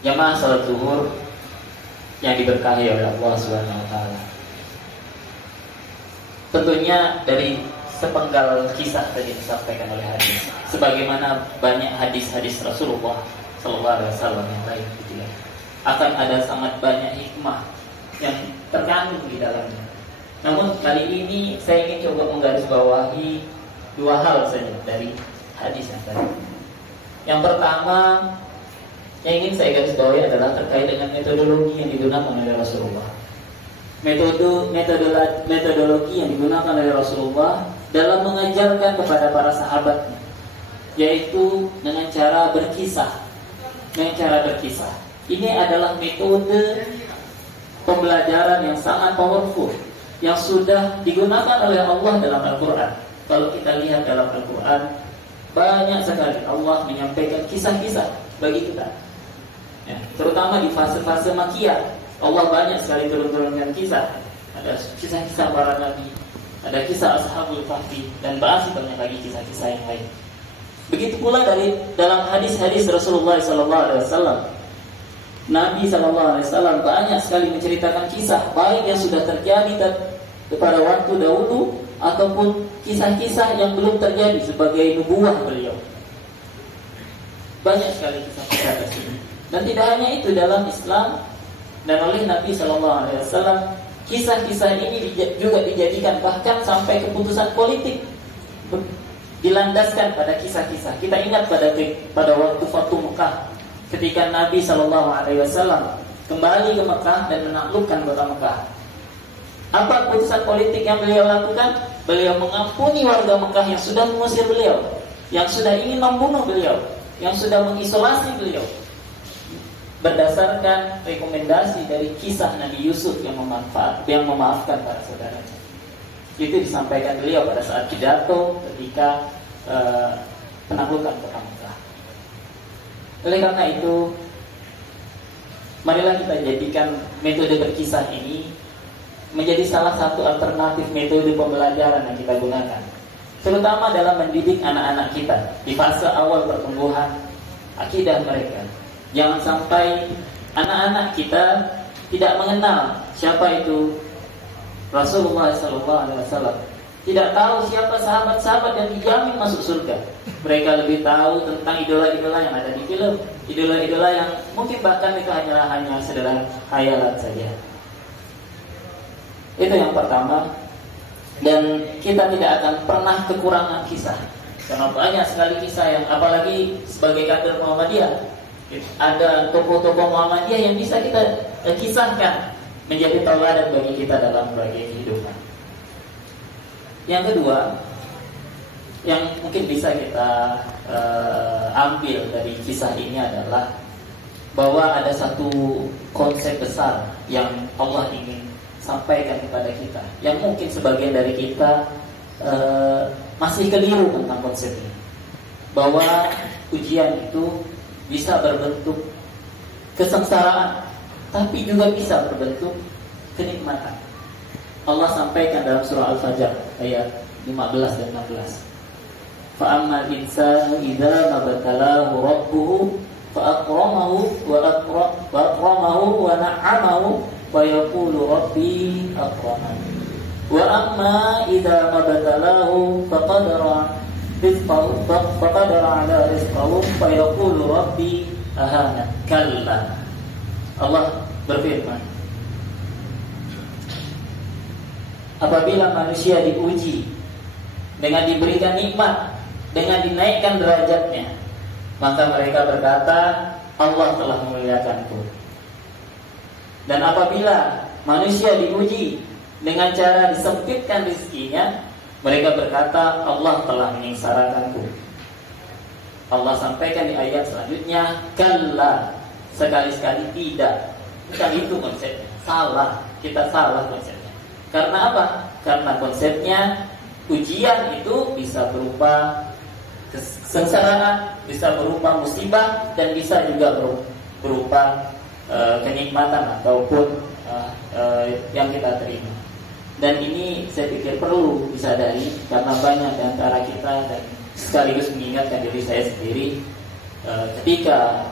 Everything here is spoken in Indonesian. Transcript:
Jamaah salat zuhur yang diberkahi oleh Allah Subhanahu wa taala. Tentunya dari sepenggal kisah tadi disampaikan oleh hadis, sebagaimana banyak hadis-hadis Rasulullah sallallahu alaihi wasallam yang lain gitu ya, akan ada sangat banyak hikmah yang terkandung di dalamnya. Namun kali ini saya ingin coba menggarisbawahi dua hal saja dari hadis yang tadi. Yang pertama yang ingin saya garisbawahi adalah terkait dengan metodologi yang digunakan oleh Rasulullah. Metodologi yang digunakan oleh Rasulullah dalam mengajarkan kepada para sahabatnya, yaitu dengan cara berkisah. Ini adalah metode pembelajaran yang sangat powerful yang sudah digunakan oleh Allah dalam Al-Quran. Kalau kita lihat dalam Al-Quran, banyak sekali Allah menyampaikan kisah-kisah bagi kita ya, terutama di fase-fase Makkiyah. Allah banyak sekali turun-turunkan kisah. Ada kisah-kisah para nabi, ada kisah Ashabul Kahfi, dan masih banyak lagi kisah-kisah yang lain. Begitu pula dalam hadis-hadis Rasulullah SAW. Nabi SAW banyak sekali menceritakan kisah, baik yang sudah terjadi pada waktu dahulu ataupun kisah-kisah yang belum terjadi sebagai nubuah beliau. Banyak sekali kisah-kisah tersebut. Dan tidak hanya itu, dalam Islam dan oleh Nabi SAW, kisah-kisah ini juga dijadikan bahkan sampai keputusan politik dilandaskan pada kisah-kisah. Kita ingat pada waktu Fatu Mekah, ketika Nabi SAW kembali ke Mekah dan menaklukkan kota Mekah. Apa keputusan politik yang beliau lakukan? Beliau mengampuni warga Mekah yang sudah mengusir beliau, yang sudah ingin membunuh beliau, yang sudah mengisolasi beliau, berdasarkan rekomendasi dari kisah Nabi Yusuf yang memaafkan para saudaranya. Itu disampaikan beliau pada saat pidato ketika penaklukan kota Mekah. Oleh karena itu, marilah kita jadikan metode berkisah ini menjadi salah satu alternatif metode pembelajaran yang kita gunakan, terutama dalam mendidik anak-anak kita di fase awal pertumbuhan akidah mereka. Jangan sampai anak-anak kita tidak mengenal siapa itu Rasulullah SAW, tidak tahu siapa sahabat-sahabat yang dijamin masuk surga. Mereka lebih tahu tentang idola-idola yang ada di film, idola-idola yang mungkin bahkan itu hanya sederhana khayalan saja. Itu yang pertama. Dan kita tidak akan pernah kekurangan kisah, karena banyak sekali kisah yang, apalagi sebagai kader Muhammadiyah, ada tokoh-tokoh Muhammadiyah yang bisa kita kisahkan menjadi tauladan bagi kita dalam berbagai kehidupan. Yang kedua, yang mungkin bisa kita ambil dari kisah ini adalah bahwa ada satu konsep besar yang Allah ingin sampaikan kepada kita, yang mungkin sebagian dari kita masih keliru tentang konsep ini, bahwa ujian itu bisa berbentuk kesengsaraan, tapi juga bisa berbentuk kenikmatan. Allah sampaikan dalam surah Al-Fajr ayat 15 dan 16. Fa'ammal insanu idza mabtalahu rabbuhu fa'akramahu wa na'amahu wa yaqulu rabbi akraman. Wa amma idza mabtalahu faqadara ala rizqahu fa yaqulu rabbi ahana. Kalla. Allah berfirman, apabila manusia diuji dengan diberikan nikmat, dengan dinaikkan derajatnya, maka mereka berkata, Allah telah memuliakanku. Dan apabila manusia diuji dengan cara disempitkan rezekinya, mereka berkata, Allah telah menyengsarakanku. Allah sampaikan di ayat selanjutnya, kalla, sekali-sekali tidak. Bukan itu konsepnya, salah. Kita salah konsepnya. Karena apa? Karena konsepnya ujian itu bisa berupa kesengsaraan, bisa berupa musibah, dan bisa juga berupa kenikmatan ataupun yang kita terima. Dan ini saya pikir perlu disadari, karena banyak di antara kita, dan sekaligus mengingatkan diri saya sendiri, ketika